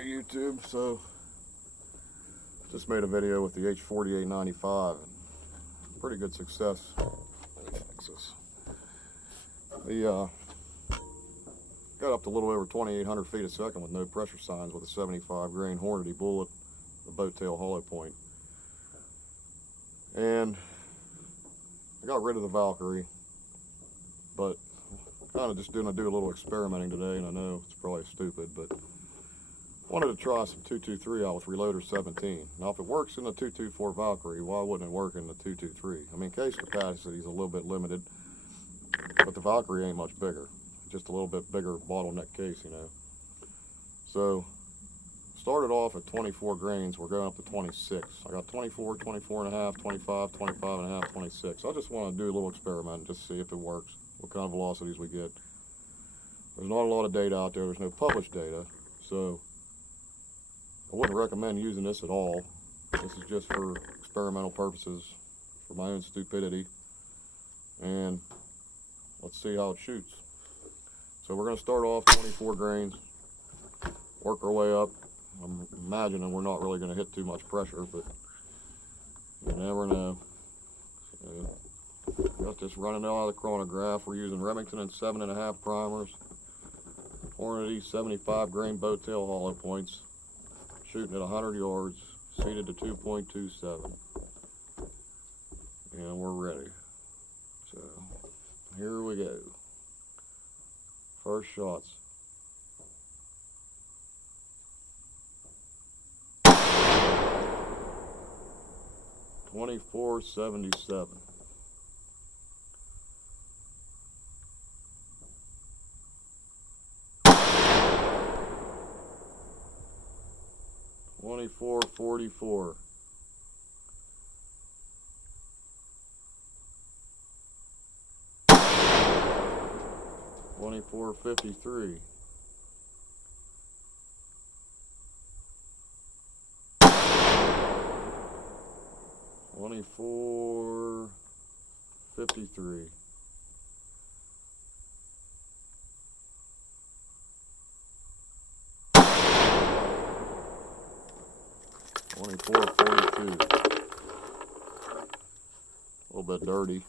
Sorry, YouTube. So, just made a video with the H4895. Pretty good success. Let me fix this. The got up to a little over 2,800 feet a second with no pressure signs with a 75 grain Hornady bullet, the boat tail hollow point. And I got rid of the Valkyrie, but kind of just gonna do a little experimenting today, and I know it's probably stupid, but wanted to try some 223 out with Reloader 17. Now, if it works in the 224 Valkyrie, why wouldn't it work in the 223? I mean, case capacity is a little bit limited, but the Valkyrie ain't much bigger. Just a little bit bigger bottleneck case, you know. So, started off at 24 grains. We're going up to 26. I got 24, 24 and a half, 25, 25 and a half, 26. I just want to do a little experiment, just see if it works, what kind of velocities we get. There's not a lot of data out there. There's no published data, so I wouldn't recommend using this at all. This is just for experimental purposes, for my own stupidity, and let's see how it shoots. So we're going to start off 24 grains, work our way up. I'm imagining we're not really going to hit too much pressure, but you never know. So, got this running out of the chronograph. We're using Remington and 7.5 primers, Hornady 75 grain boat tail hollow points, shooting at 100 yards, seated to 2.27, and we're ready. So here we go. First shots. $24.77. $24.44. $24.53. $24.53. $24.42. A little bit dirty.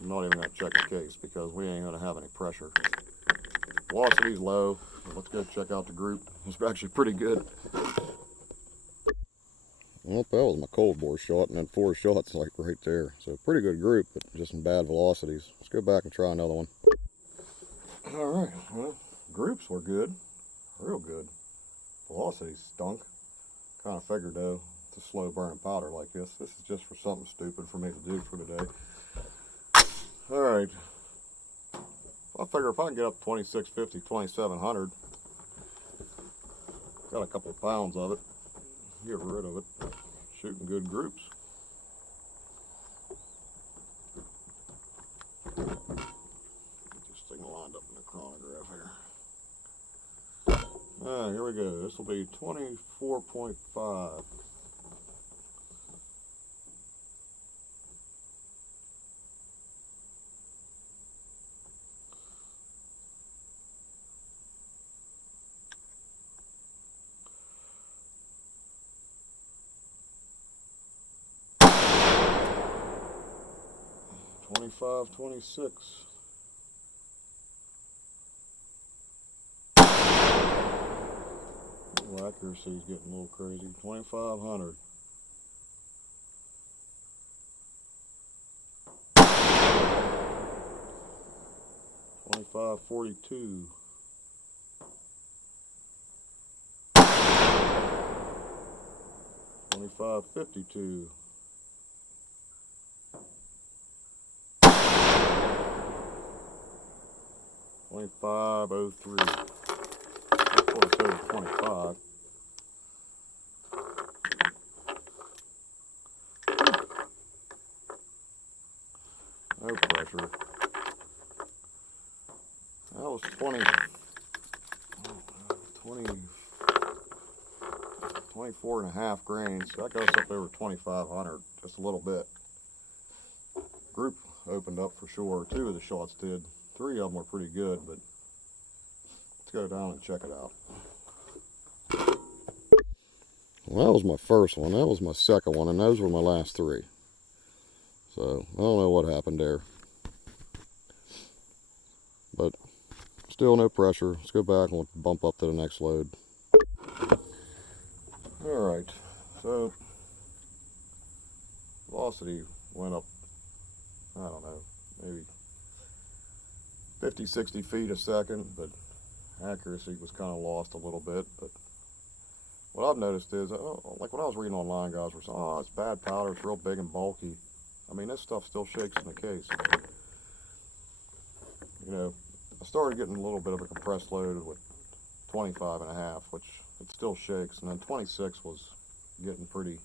I'm not even going to check the case because we ain't going to have any pressure. Velocity's low. Let's go check out the group. It's actually pretty good. Well, that was my cold bore shot, and then 4 shots like right there. So pretty good group, but just some bad velocities. Let's go back and try another one. All right, well, groups were good, real good. Velocity stunk. Kind of figured though, it's a slow burning powder like this. This is just for something stupid for me to do for today. All right, I figure if I can get up 2650, 2700, got a couple of pounds of it, get rid of it, shooting good groups. Get this thing lined up in the chronograph here. All right, here we go. This will be 24.5. $25.26. Accuracy's getting a little crazy. 2,500. $25.42. $25.52. $25.03. Of course, over 25. No pressure. That was 24 and a half grains. So that goes up over 2,500, just a little bit. Group opened up for sure. 2 of the shots did. 3 of them were pretty good, but go down and check it out. Well, that was my first one. That was my second one, and those were my last three. So I don't know what happened there, but still no pressure. Let's go back and we'll bump up to the next load. All right, so velocity went up, I don't know, maybe 50, 60 feet a second, but accuracy was kind of lost a little bit. But what I've noticed is, like when I was reading online, guys were saying, oh, it's bad powder, it's real big and bulky. I mean, this stuff still shakes in the case. You know, I started getting a little bit of a compressed load with 25.5, which it still shakes, and then 26 was getting pretty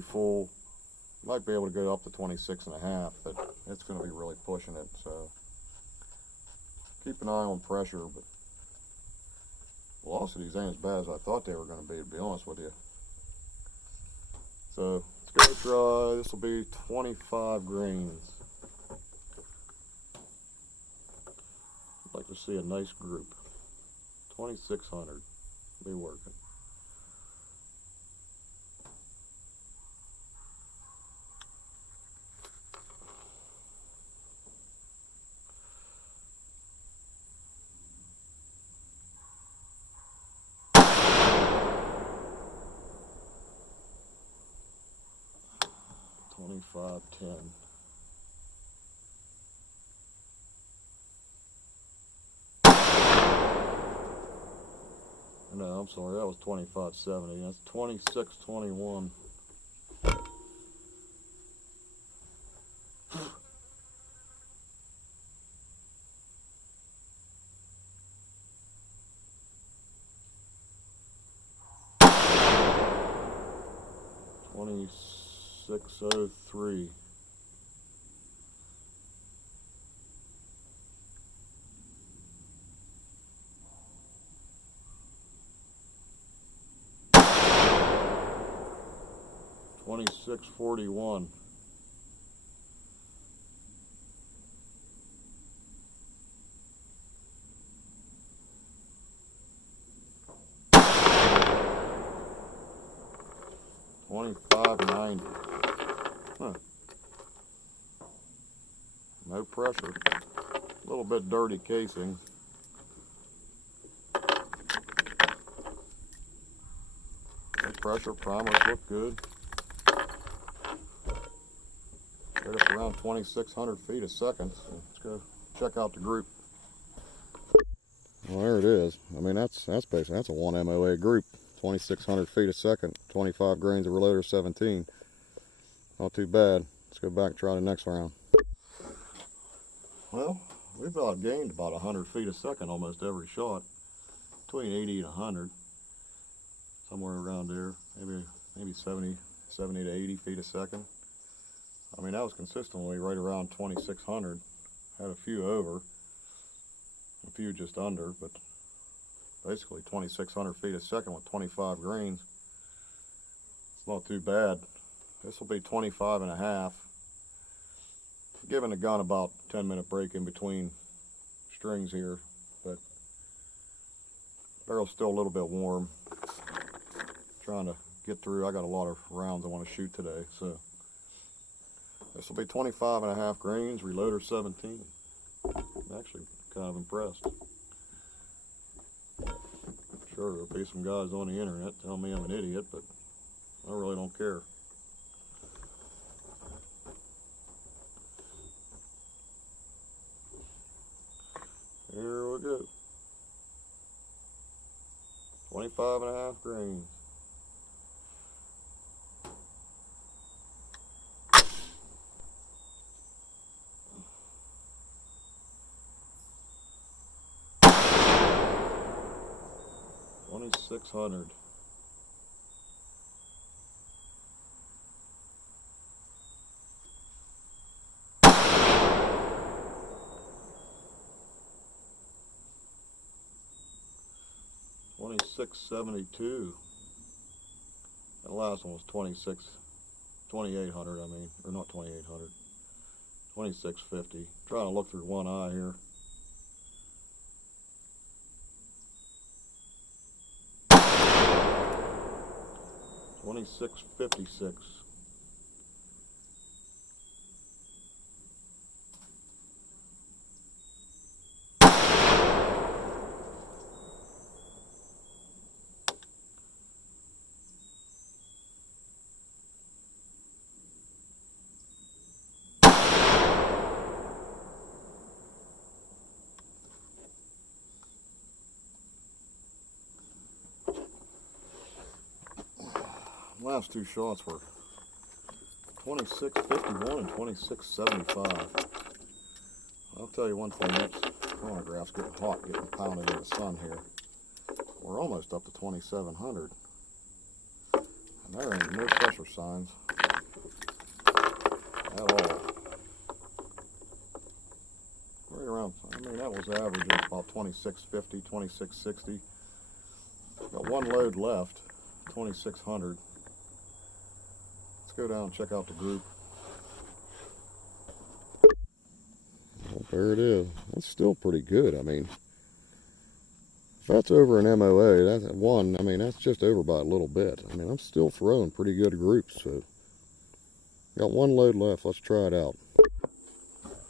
full. Might be able to go up to 26.5, but it's going to be really pushing it. So keep an eye on pressure, but velocities ain't as bad as I thought they were going to be honest with you. So let's go try, this will be 25 grains. I'd like to see a nice group. 2600, be working. $25.10. No, I'm sorry, that was $25.70. That's $26.21. $26.03. $26.41. $25.90. Huh. No pressure. A little bit dirty casing. No pressure. Primers look good. Right up around 2,600 feet a second. So let's go check out the group. Well, there it is. I mean, that's basically, that's a 1 MOA group. 2,600 feet a second. 25 grains of reloader 17. Not too bad. Let's go back and try the next round. Well, we've gained about 100 feet a second almost every shot. Between 80 and 100. Somewhere around there. Maybe 70 to 80 feet a second. I mean, that was consistently right around 2,600. Had a few over, a few just under, but basically 2,600 feet a second with 25 grains. It's not too bad. This will be 25.5. Giving the gun about 10-minute break in between strings here, but barrel's still a little bit warm. Trying to get through. I got a lot of rounds I want to shoot today, so this will be 25.5 grains, reloader 17. I'm actually kind of impressed. Sure, there'll be some guys on the internet telling me I'm an idiot, but I really don't care. Here we go. 25.5 grains. $2,600. $2,672. That last one was 2,800. I mean, or not 2,800. 2,650. Trying to look through one eye here. 2656. Last two shots were 2651 and 2675. I'll tell you one thing, this chronograph's getting hot, getting pounded in the sun here. We're almost up to 2700. And there ain't no pressure signs at all. Right around, I mean, that was averaging about 2650, 2660. Got one load left, 2600. Go down and check out the group. Well, there it is. That's still pretty good. I mean, if that's over an MOA, that's one. I mean, that's just over by a little bit. I mean, I'm still throwing pretty good groups. So, got one load left. Let's try it out.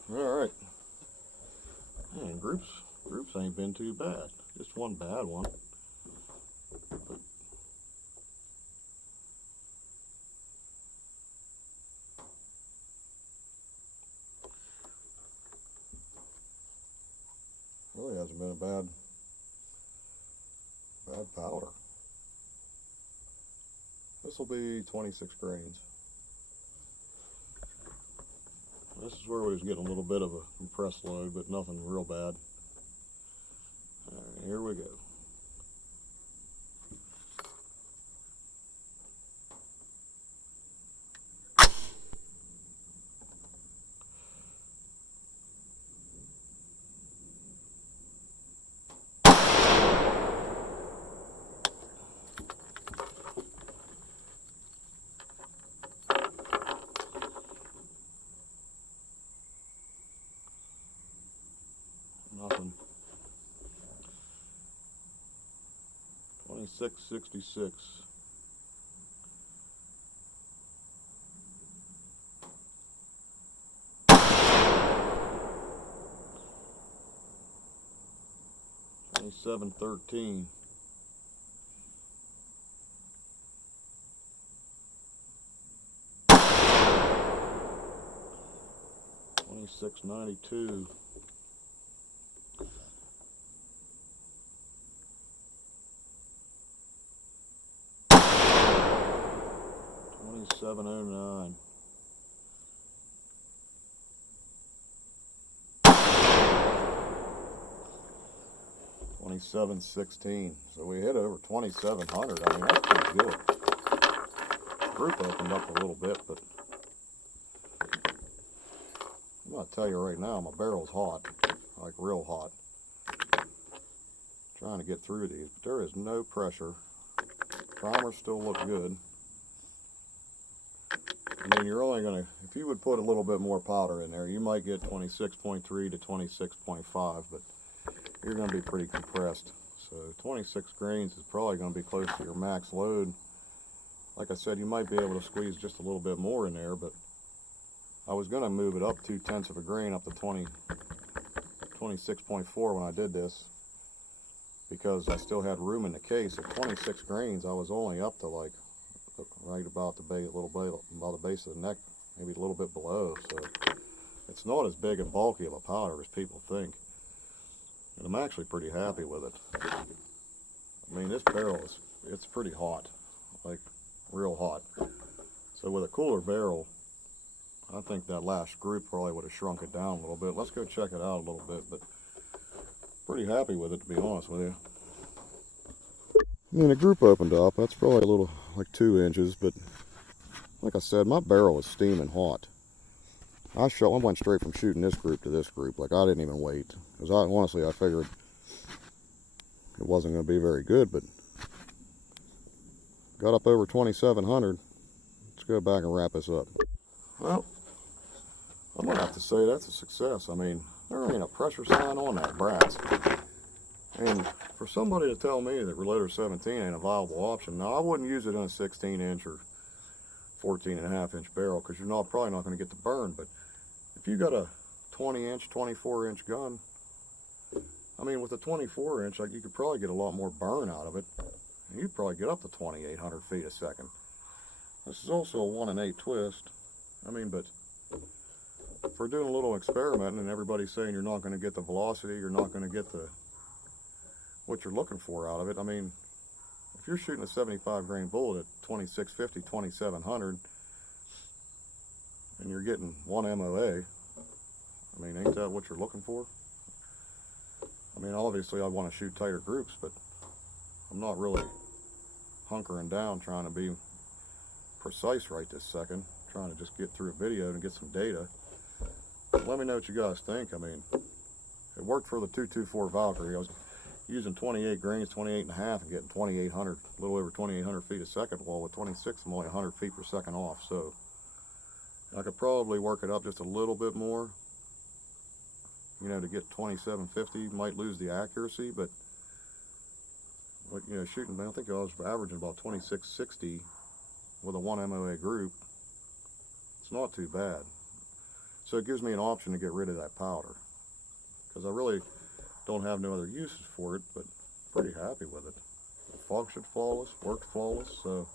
All right. Man, groups ain't been too bad. Just one bad one. But really hasn't been a bad powder. This will be 26 grains. This is where we was getting a little bit of a compressed load, but nothing real bad. All right, here we go. Nothing. 2666. $27.13. $26.92. $27.09. $27.16. So we hit over 2,700. I mean, that's pretty good. Group opened up a little bit, but I'm gonna tell you right now, my barrel's hot, like real hot. Trying to get through these, but there is no pressure. Primers still look good. I mean, you're only gonna, if you would put a little bit more powder in there, you might get 26.3 to 26.5, but you're gonna be pretty compressed. So 26 grains is probably gonna be close to your max load. Like I said, you might be able to squeeze just a little bit more in there, but I was gonna move it up 0.2 of a grain up to 26.4 when I did this, because I still had room in the case. At 26 grains, I was only up to like right about the base, about the base of the neck, maybe a little bit below. So it's not as big and bulky of a powder as people think, and I'm actually pretty happy with it. I mean, this barrel it's pretty hot, like real hot. So with a cooler barrel, I think that last group probably would have shrunk it down a little bit. Let's go check it out a little bit, but pretty happy with it, to be honest with you. I mean, the group opened up. That's probably a little, like 2 inches, but like I said, my barrel is steaming hot. I went straight from shooting this group to this group. Like, I didn't even wait, because honestly, I figured it wasn't going to be very good, but got up over 2,700. Let's go back and wrap this up. Well, I'm going to have to say that's a success. I mean, there ain't a pressure sign on that brass. And for somebody to tell me that Reloader 17 ain't a viable option. Now, I wouldn't use it in a 16-inch or 14.5-inch barrel because you're probably not going to get the burn. But if you got a 20-inch, 24-inch gun, I mean, with a 24-inch, you could probably get a lot more burn out of it. And you'd probably get up to 2,800 feet a second. This is also a 1 in 8 twist. I mean, but if we're doing a little experimenting and everybody's saying you're not going to get the velocity, you're not going to get what you're looking for out of it. I mean, if you're shooting a 75 grain bullet at 2650, 2700, and you're getting 1 MOA, I mean, ain't that what you're looking for? I mean, obviously I want to shoot tighter groups, but I'm not really hunkering down trying to be precise right this second. Trying to just get through a video and get some data. Let me know what you guys think. I mean, it worked for the 224 Valkyrie. I was using 28 grains, 28 and a half, and getting 2,800, a little over 2,800 feet a second. While with 26, I'm only 100 feet per second off. So I could probably work it up just a little bit more. You know, to get 2750, might lose the accuracy, but you know, shooting, I think I was averaging about 2660 with a 1 MOA group. It's not too bad. So it gives me an option to get rid of that powder because I really don't have no other uses for it, but pretty happy with it. It functioned flawless, worked flawless, so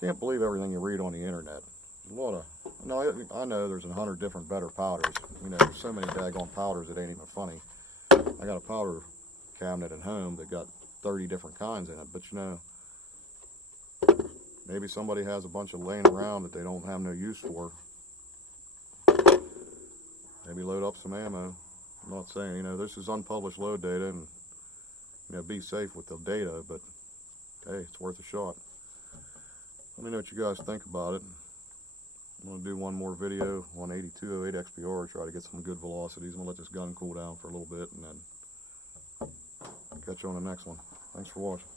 can't believe everything you read on the internet. There's a lot of, no, I know there's 100 different better powders. You know, there's so many daggone powders it ain't even funny. I got a powder cabinet at home that got 30 different kinds in it, but you know, maybe somebody has a bunch of laying around that they don't have no use for. Maybe load up some ammo. I'm not saying, you know, this is unpublished load data, and you know, be safe with the data, but hey, it's worth a shot. Let me know what you guys think about it. I'm going to do one more video on 8208 XPR, try to get some good velocities. I'm going to let this gun cool down for a little bit, and then catch you on the next one. Thanks for watching.